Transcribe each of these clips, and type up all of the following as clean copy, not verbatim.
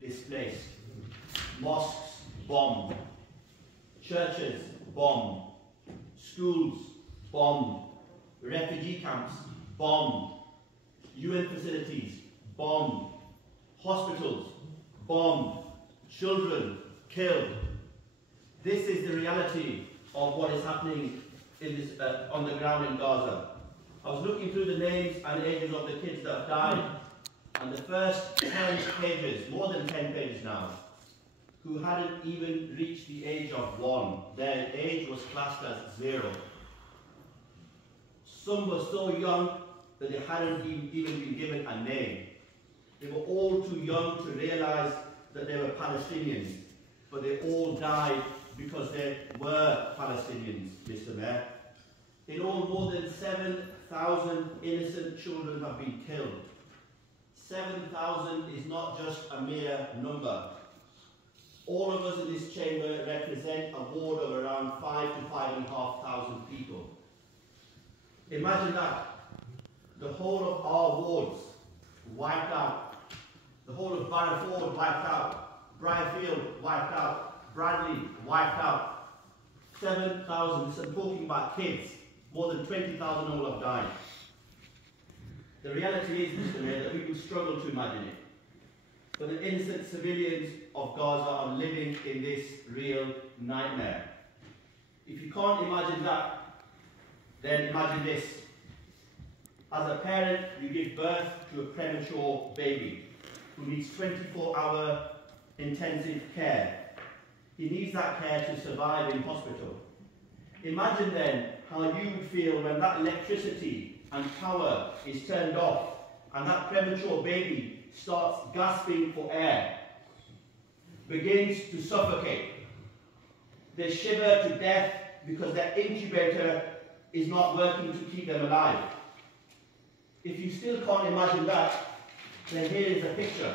displaced, mosques bombed, churches bombed, schools bombed, refugee camps bombed, UN facilities bombed, hospitals bombed, children killed. This is the reality of what is happening in this, on the ground in Gaza. I was looking through the names and ages of the kids that have died, and the first 10 pages, more than 10 pages now, who hadn't even reached the age of 1. Their age was classed as 0. Some were so young that they hadn't even been given a name. They were all too young to realize that they were Palestinians, but they all died because they were Palestinians, Mr. Mayor. In all, more than 7,000 innocent children have been killed. 7,000 is not just a mere number. All of us in this chamber represent a ward of around 5,000 to 5,500 people. Imagine that. The whole of our wards wiped out. The whole of Barrowford wiped out. Briarfield wiped out. Bradley wiped out. 7,000, I'm talking about kids. More than 20,000 all have died. The reality is, Mr. Mayor, that we will struggle to imagine it. But the innocent civilians of Gaza are living in this real nightmare. If you can't imagine that, then imagine this. As a parent, you give birth to a premature baby who needs 24-hour intensive care. He needs that care to survive in hospital. Imagine then how you would feel when that electricity and power is turned off and that premature baby starts gasping for air, begins to suffocate. They shiver to death because their incubator is not working to keep them alive. If you still can't imagine that, then here is a picture.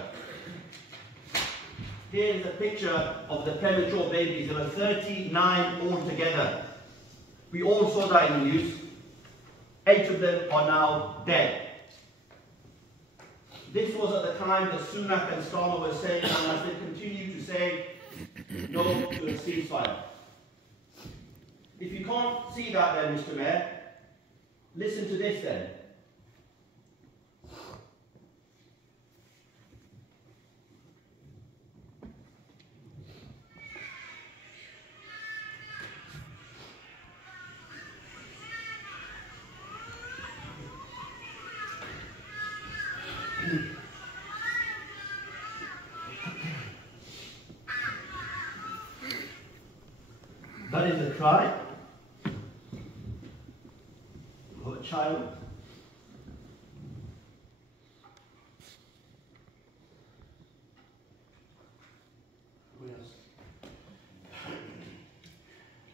Here is a picture of the premature babies. There were 39 altogether. We all saw that in the news. 8 of them are now dead. This was at the time that Sunak and Starmer were saying, and as they continue to say, no to a ceasefire. If you can't see that then, Mr. Mayor, listen to this then. That is a cry of a child.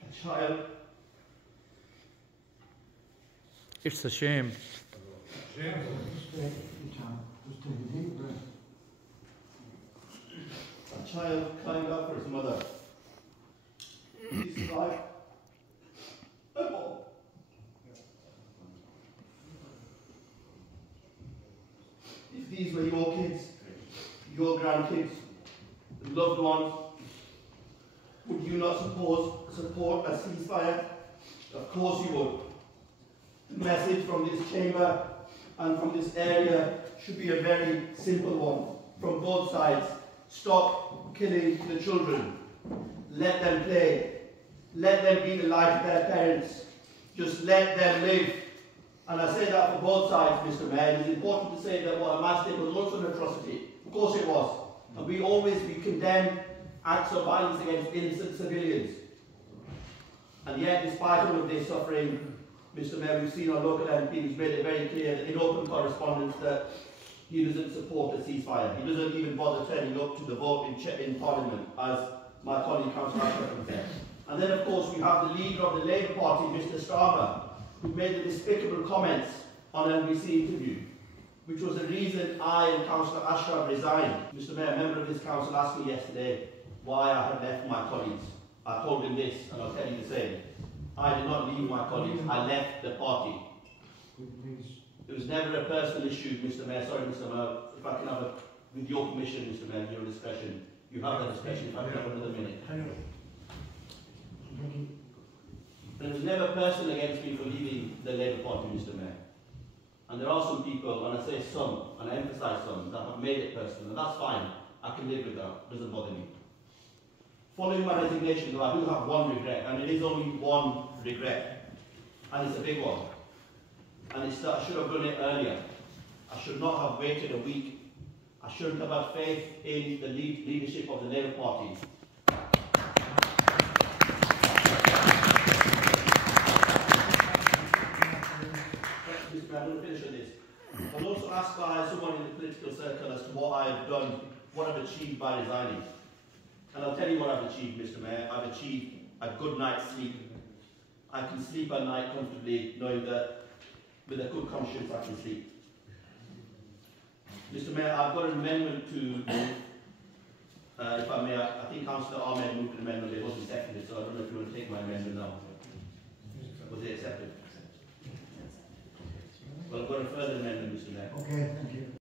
A child. It's a shame. A child crying out for his mother. He's like, oh. If these were your kids, your grandkids, loved ones, would you not support a ceasefire? Of course you would. The message from this chamber and from this area should be a very simple one from both sides. Stop killing the children. Let them play. Let them be the light of their parents. Just let them live. And I say that for both sides, Mr. Mayor. It is important to say that what Hamas did was also an atrocity. Of course it was. And we condemn acts of violence against innocent civilians. And yet, despite all of this suffering, Mr. Mayor, we've seen our local MP who's made it very clear that in open correspondence that he doesn't support a ceasefire. He doesn't even bother turning up to the vote in Parliament, as my colleague Councillor Ashraf said. And then, of course, we have the leader of the Labour Party, Mr. Starmer, who made the despicable comments on an NBC interview, which was the reason I and Councillor Ashraf resigned. Mr. Mayor, a member of this council asked me yesterday why I had left my colleagues. I told him this, and I'll tell you the same. I did not leave my colleagues, I left the party. It was never a personal issue, Mr. Mayor. Sorry, Mr. Mayor, if I can have with your permission, Mr. Mayor, your discretion, you have that discretion if I can have another minute. There was never a person against me for leaving the Labour Party, Mr. Mayor. And there are some people, and I say some, and I emphasise some, that have made it personal, and that's fine. I can live with that, it doesn't bother me. Following my resignation, though, I do have one regret, and it is only one regret, and it's a big one. And it's that I should have done it earlier. I should not have waited a week. I shouldn't have had faith in the leadership of the Labour Party. I'm going to finish on this. I was also asked by someone in the political circle as to what I've done, what I've achieved by resigning. And I'll tell you what I've achieved, Mr. Mayor. I've achieved a good night's sleep. I can sleep at night comfortably, knowing that with a good conscience I can sleep. Mr. Mayor, I've got an amendment to move. If I may, I think Councillor Ahmed moved an amendment, it wasn't seconded, so I don't know if you want to take my amendment now. Was it accepted? Well, I've got a further amendment, Mr. Mayor. Okay, thank you.